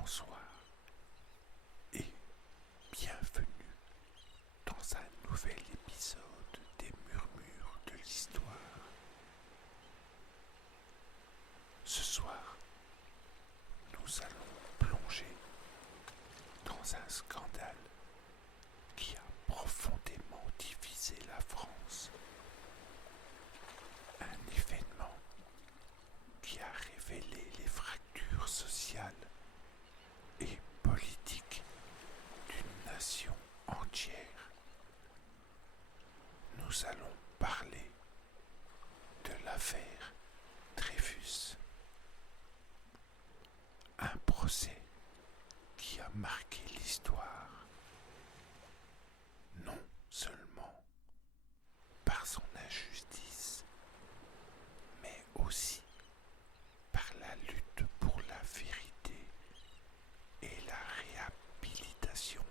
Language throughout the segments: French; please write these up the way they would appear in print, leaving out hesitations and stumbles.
Bonsoir et bienvenue dans un nouvel épisode des Murmures de l'Histoire. Ce soir, nous allons plonger dans un scandale qui a profondément divisé la France. Un événement qui a révélé les fractures sociales et politiques d'une nation entière. Nous allons parler de l'affaire Dreyfus. Un procès qui a marqué l'histoire, non seulement par son injustice, mais aussi par la lutte pour la vérité et la réhabilitation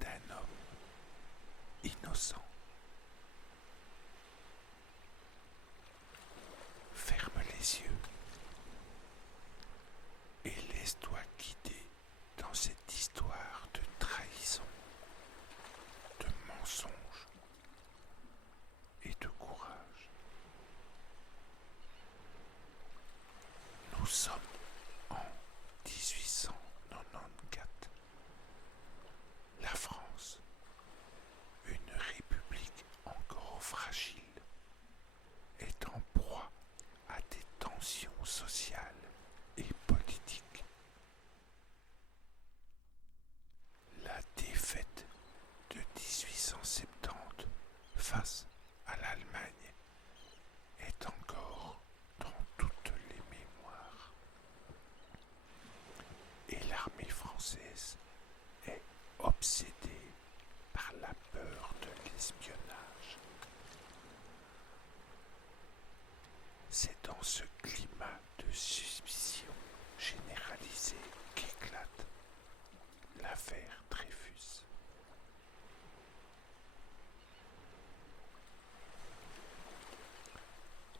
d'un homme innocent. Ferme les yeux et laisse-toi guider dans cette histoire de trahison, de mensonge et de courage. Nous sommes en 1894. La France, une république encore fragile, est en proie à des tensions sociales et politiques. La défaite de 1870 face à l'Allemagne est encore dans toutes les mémoires. Et l'armée française est obsédée par la peur de l'espionnage. C'est dans ce climat de suspicion généralisée qu'éclate l'affaire Dreyfus.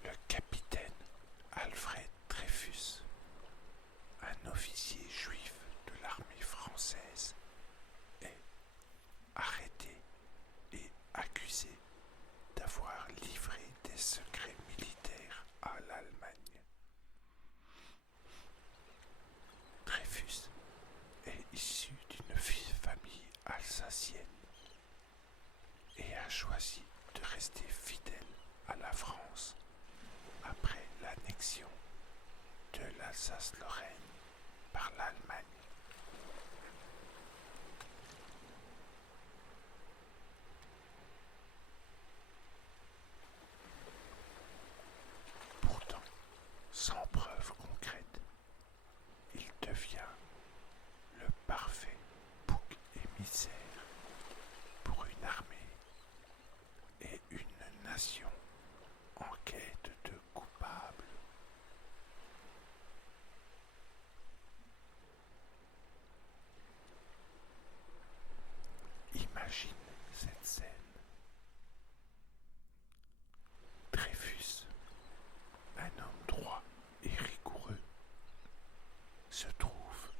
Le capitaine Alfred Dreyfus, un officier juif de l'armée française, est arrêté et accusé d'avoir livré des secrets militaires à l'Allemagne. Dreyfus est issu d'une famille alsacienne et a choisi de rester fidèle à la France après l'annexion de l'Alsace-Lorraine par l'Allemagne. Pourtant, sans preuve concrète, il devient le parfait bouc émissaire pour une armée et une nation en quête de coupables. Imagine cette scène. Dreyfus, un homme droit et rigoureux, se trouve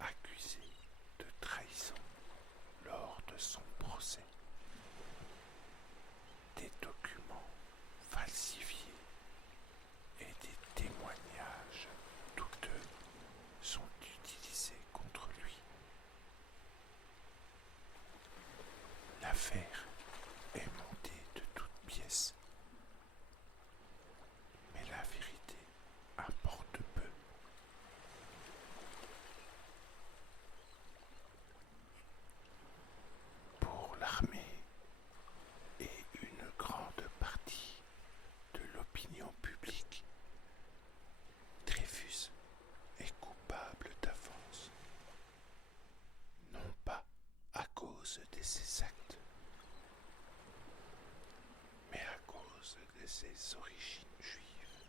accusé de trahison lors de son procès. Des documents falsifiés et des témoignages douteux sont utilisés contre lui. L'affaire est montée de toutes pièces, mais la vérité importe peu. Pour l'armée et une grande partie de l'opinion publique, Dreyfus est coupable d'avance, non pas à cause de ses actes, mais à cause de ses origines juives.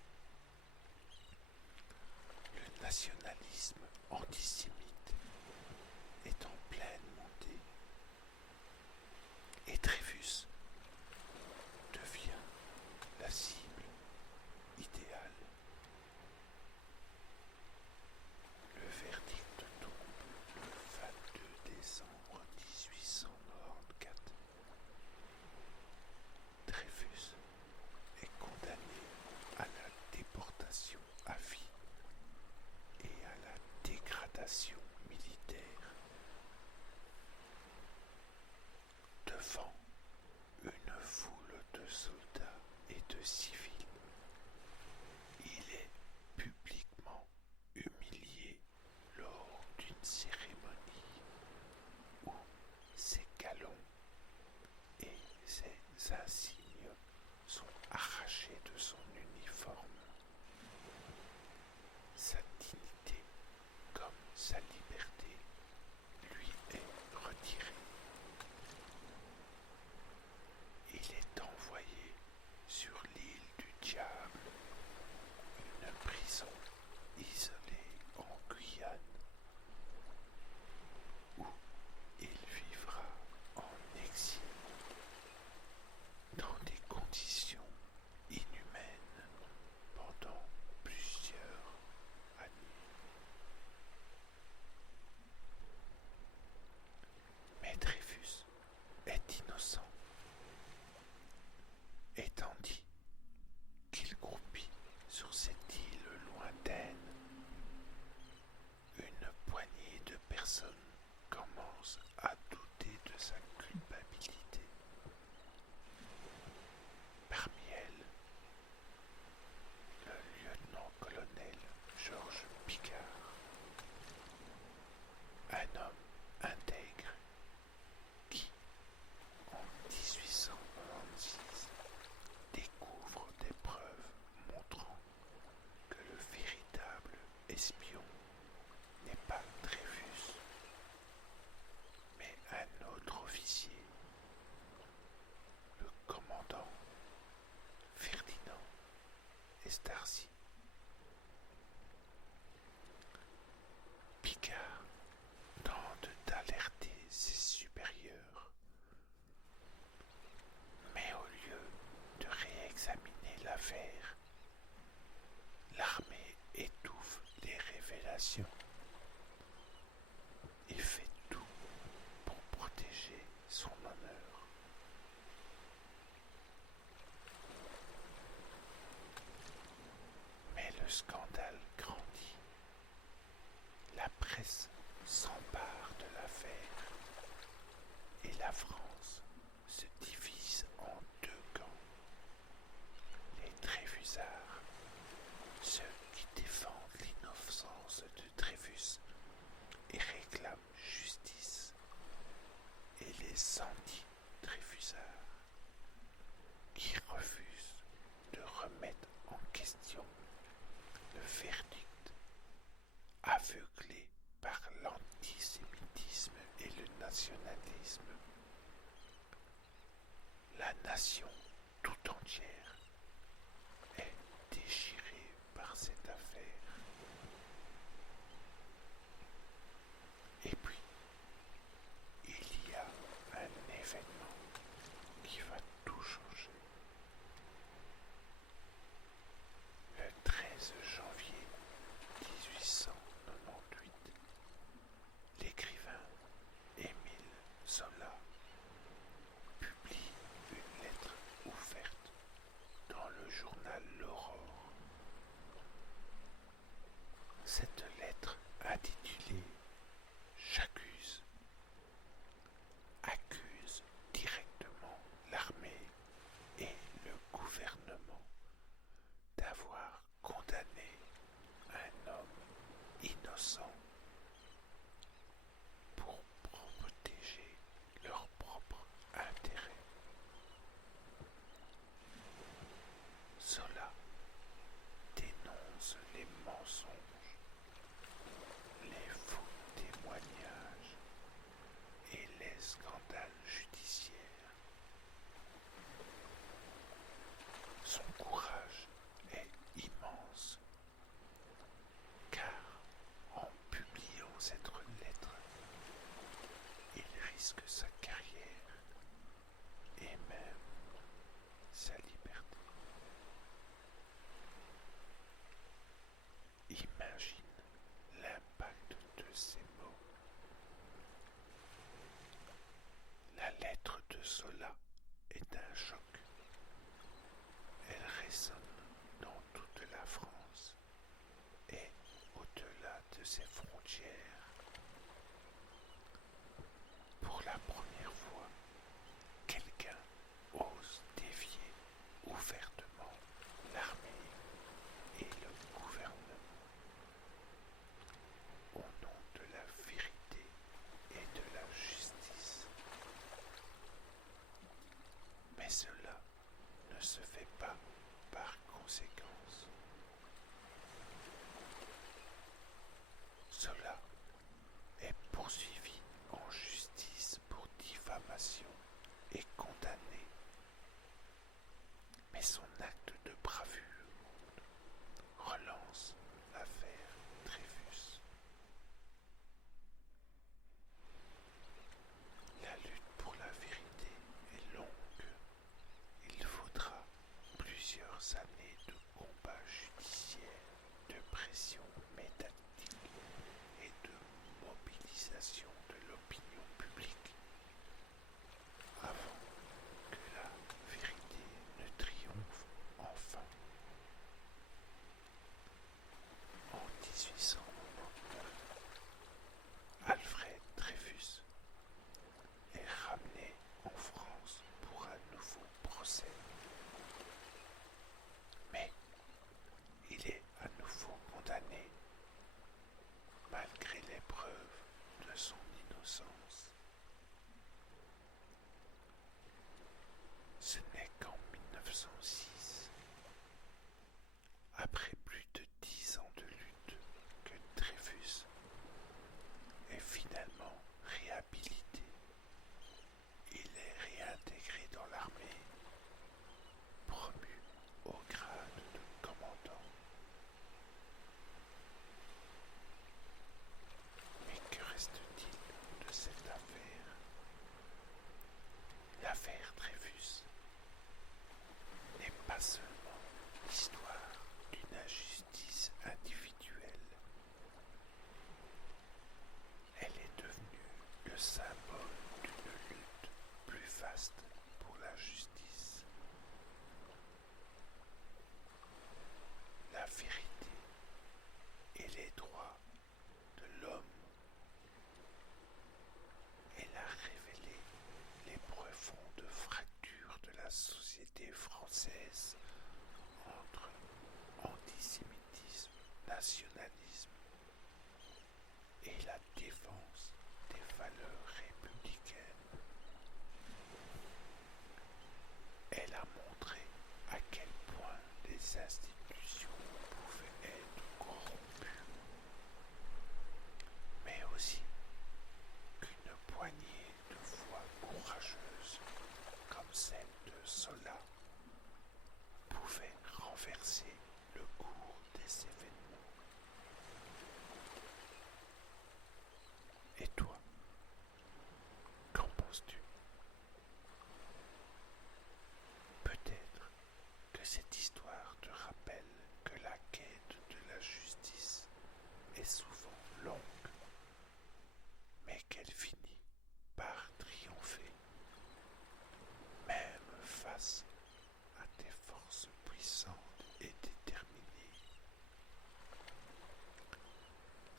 Le nationalisme antisémite est en pleine montée et Dreyfus devient la cible idéale. Le verdict tombe Athènes, une poignée de personnes commencent à douter de sa culpabilité. Parmi elles, le lieutenant-colonel Georges Picquart, un homme intègre qui, en 1896, découvre des preuves montrant que le véritable espion n'est pas Dreyfus, mais un autre officier, le commandant Ferdinand Estarsi. Picquart tente d'alerter ses supérieurs, mais au lieu de réexaminer l'affaire, l'armée étouffe les révélations. Il fait tout pour protéger son honneur. Mais le scandale grandit. La presse s'empare de l'affaire et la France se divise en deux camps. Les Dreyfusards, ceux qui défendent l'innocence de Dreyfus et réclament justice, et les anti-Dreyfusards, qui refusent de remettre en question le verdict, aveuglé par l'antisémitisme et le nationalisme. La nation tout entière est déchirée par cette affaire. Et puis, il y a un événement qui va tout changer. Le 13 janvier 1898, l'écrivain Émile Zola publie une lettre ouverte dans le journal L'Aurore. Cette lettre intitulée J'accuse accuse directement l'armée et le gouvernement d'avoir condamné un homme innocent pour protéger leur propre intérêt. Zola dénonce les mensonges, les faux témoignages et les scandales judiciaires. Son courage est immense, car en publiant cette lettre, il risque sa carrière et même sa liberté. Imagine l'impact de ces mots. La lettre de Zola est un choc. Elle résonne dans toute la France et au-delà de ses frontières. Pour la première fois, quelqu'un ose défier ouvertement l'armée et le gouvernement au nom de la vérité et de la justice. Mais cela ne se fait pas par conséquence. Zola est poursuivi en justice pour diffamation et condamné. Mais son acte de bravure relance l'affaire Dreyfus. La lutte pour la vérité est longue. Il faudra plusieurs années de combats judiciaires, de pression médiatique et de mobilisation de l'opinion publique avant que la vérité ne triomphe enfin. XVI entre antisémitisme, nationalisme et la défense des valeurs républicaines. Elle a montré à quel point les institutions pouvaient être corrompues, mais aussi qu'une poignée de voix courageuses comme celle de Zola pouvait renverser le cours des événements. Et toi, qu'en penses-tu? Peut-être que cette histoire te rappelle que la quête de la justice est souvent longue, mais qu'elle finit par triompher, même face à des forces puissantes et déterminées.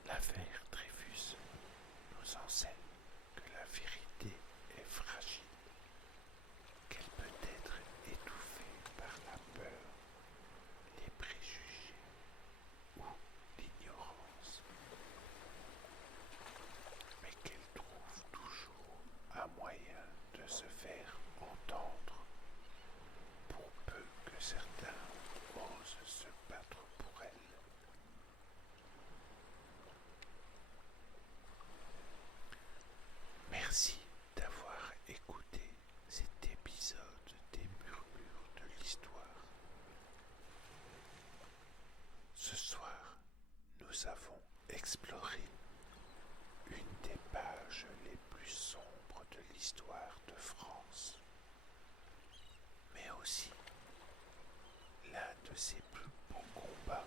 L'affaire Dreyfus nous enseigne que la vérité est fragile, qu'elle peut être étouffée par la peur, les préjugés ou l'ignorance, mais qu'elle trouve toujours un moyen de se faire entendre, pour peu que certains osent se battre pour elle. Merci d'avoir écouté cet épisode des Murmures de l'Histoire. Ce soir, nous avons exploré une des pages les plus sombres de l'histoire de France, mais aussi l'un de ses plus beaux combats